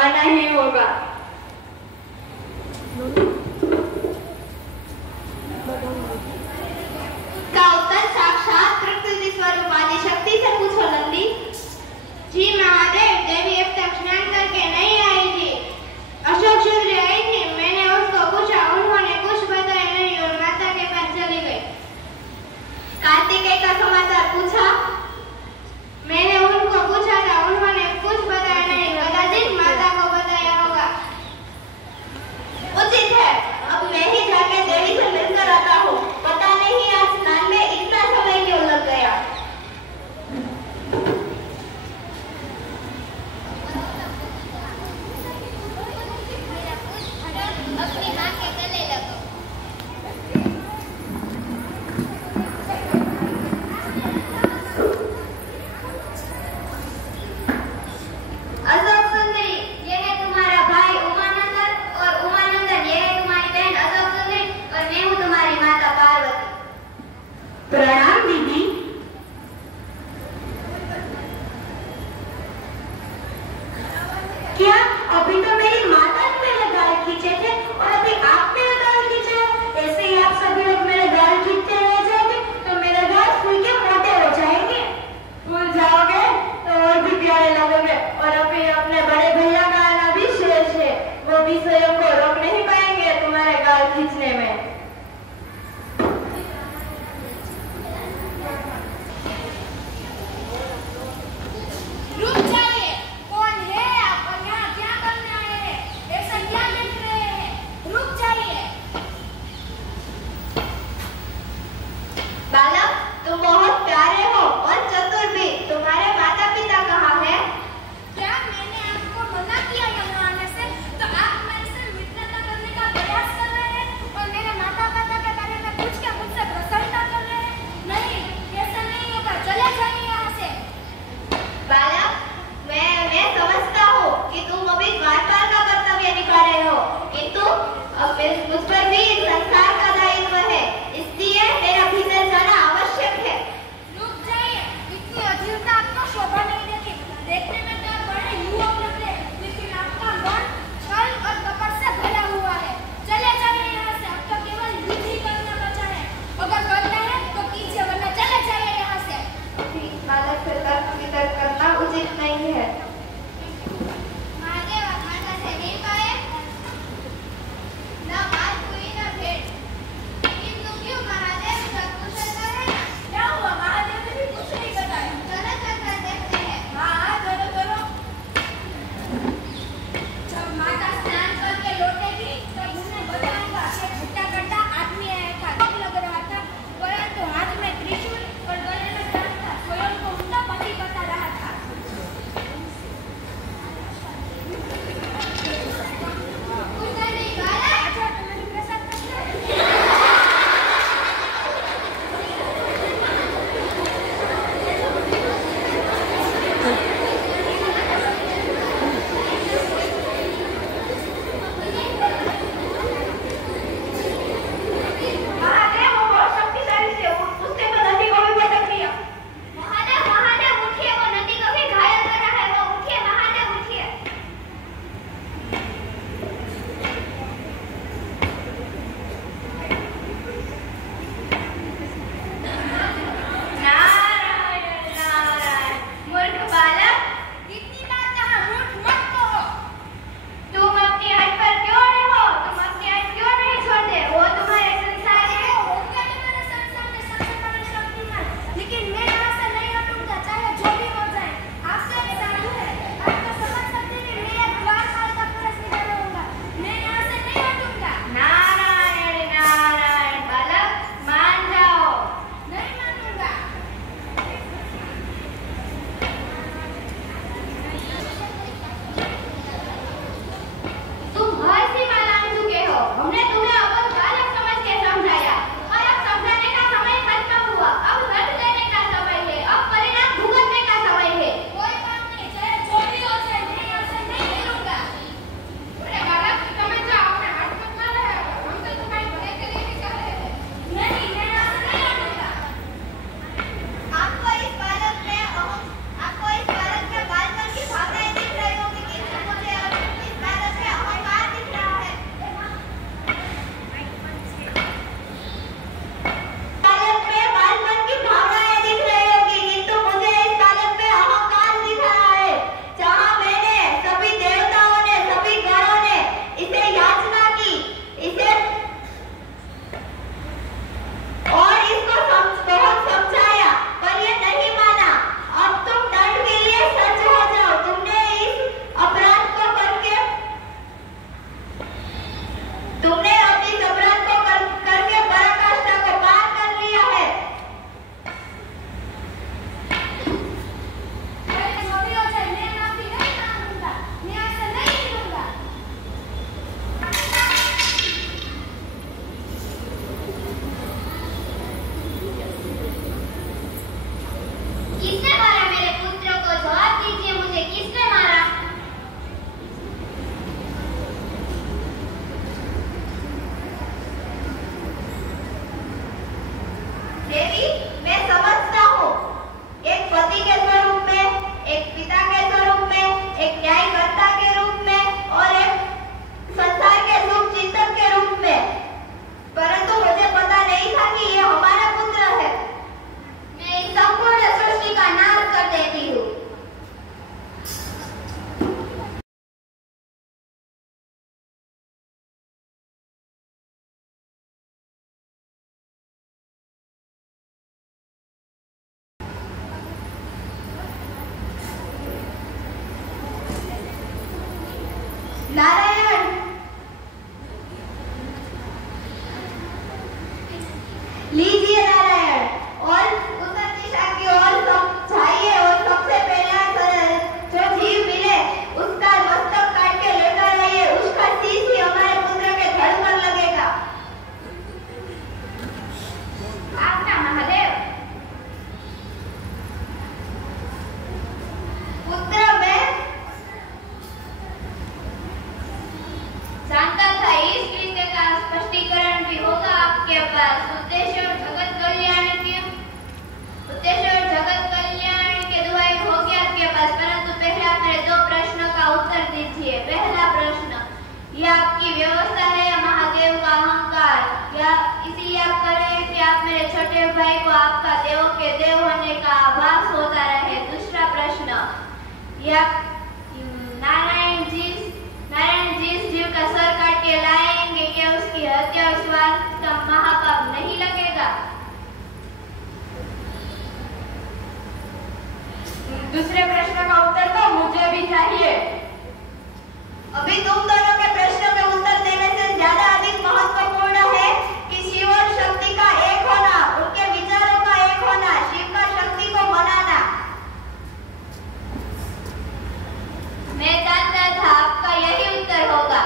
आना ही होगा। का उत्तर साक्षात प्रकृति स्वरूप आदि शक्ति से पूछो नंदी। जी महादेव, देवी अब तक स्नान करके नहीं आई थी। अशोक क्षत्रिय आई थी, मैंने उसको पूछा, उन्होंने कुछ बताया नहीं और माता के पास चली गई। कार्तिकेय का समाचार पूछा, मैंने उनको पूछा था, उन्होंने कुछ बताया नहीं, कदाचित माता को बताया होगा। उचित है, अब मैं ही जाके देवी से मिलकर आता हूँ। पता नहीं आज स्नान में इतना समय क्यों लग गया। अपनी माँ के गले लगो। अशोक सुंदरी, ये है तुम्हारा भाई उमानंदन और उमानंदन ये है तुम्हारी बहन अशोक सुंदरी और मैं हूँ तुम्हारी माता पार्वती। प्रणाम दीदी। क्या अभी तो मेरी माता ने मेरे गाल खींचे थे और अभी आप मेरे गाल खींच रहे हो? ऐसे ही आप सभी लोग मेरे गाल खींचते रह जाओगे तो मेरे गाल फूल के मोटे हो जाएंगे। फूल जाओगे तो और भी प्यारे लगोगे। और अभी अपने बड़े भैया का आना भी शेष है, वो भी स्वयं को रोक नहीं पाएंगे तुम्हारे गाल खींचने में। रुक जाइए, कौन है आप और यहाँ क्या करने आए हैं? ऐसा क्या देख रहे हैं? रुक जाइए। बालक, तुम बहुत प्यारे हो और चतुर भी। तुम्हारे माता पिता कहाँ हैं? क्या मैंने आपको मना किया यहाँ आने से? तो आप मेरे से मित्रता करने का प्रयास कर रहे हैं और मेरे माता पिता के बारे में पूछ के मुझसे प्रसन्नता कर रहे हैं? नहीं, ऐसा नहीं होगा। चले जाइए यहाँ से। बालक, मैं समझता हूँ कि तुम अभी द्वारपाल का कर्तव्य निभा रहे हो, किंतु अब मुझ पर भी संसार का दायित्व है, इसलिए मेरा भीतर जाना आवश्यक है। रुक जाइए, इतनी अधीरता आपको शोभा नहीं देती। देखने में तो आप बड़े युवक लगते हैं, लेकिन आपका मन छल और कपट से भरा हुआ है। चले जाइए यहाँ से, अब तो केवल युद्ध ही करना बचा है। अगर करना है तो कीजिए, वरना चले जाइए यहाँ से। बालक से तर्क वितर्क करना उचित नहीं है। महादेव आप माता से मिल पाए? ना बात हुई ना भेंट, किंतु क्यों महादेव सब कुशल तो है ना? क्या हुआ? महादेव ने भी कुछ नहीं बताया। चलो चलकर देखते हैं। हाँ चलो चलो। जब माता स्नान करके लौटेगी तब उन्हें बताऊंगा कि भुट्टा कट्टा आदमी आया था, कब लग रहा था, परंतु हाथ में त्रिशूल और गले में डांड था, स्वयं को उनका पति बता रहा था। महादेव वो बहुत शक्तिशाली थे, उसने तो नदी को भी भटक दिया। महादेव उठिए, वो नदी को भी घायल कर रहा है। वो उठिए महादेव, उठिए। नारायण। लीजिए नारायण, और उत्तर दिशा की ओर जाइए और सबसे पहला जो जीव मिले उसका मस्तक काट के लेकर आइए। उसका शीश ही हमारे पुत्र के धड़ पर लगेगा। आज्ञा महादेव। पुत्र में जानता था इस विषय का स्पष्टीकरण भी होगा आपके पास। उद्देश्य और जगत कल्याण के दुआई होगी आपके पास, परंतु पहले आप मेरे दो प्रश्नों का उत्तर दीजिए। पहला प्रश्न, यह आपकी व्यवस्था है या महादेव का अहंकार, या इसीलिए आप कर रहे हैं कि आप मेरे छोटे भाई को आपका देवों के देव होने का आभास होता रहे। दूसरा प्रश्न, यह नारायण जी इस जीव का सर काट के लाएंगे, क्या उसकी हत्या और स्वार्थ का महापाप नहीं लगेगा? दूसरे प्रश्न का उत्तर तो मुझे भी चाहिए। अभी तुम दोनों के प्रश्नों के उत्तर देने से ज्यादा अधिक महत्वपूर्ण है कि शिव और शक्ति का एक होना, उनके विचारों का एक होना, शिव का शक्ति को मनाना। मैं जानता था आपका यही उत्तर होगा।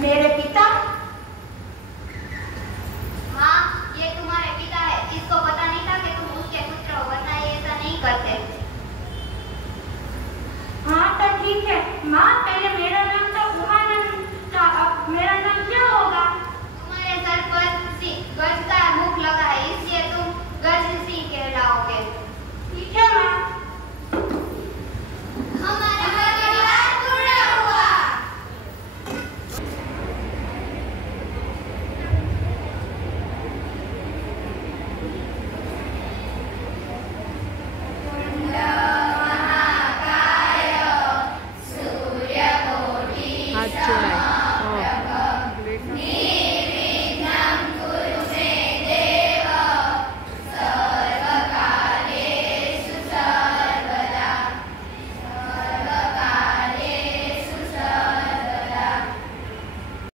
मेरे पिता? हाँ, ये तुम्हारे पिता है। इसको पता नहीं था कि तुम उसके पुत्र हो, वरना ये ऐसा नहीं करते। हाँ तो ठीक है माँ, पहले मेरा नाम तो उमानंद था, अब मेरा नाम क्या होगा? तुम्हारे सर पर गज का मुख लगा है, इसलिए तुम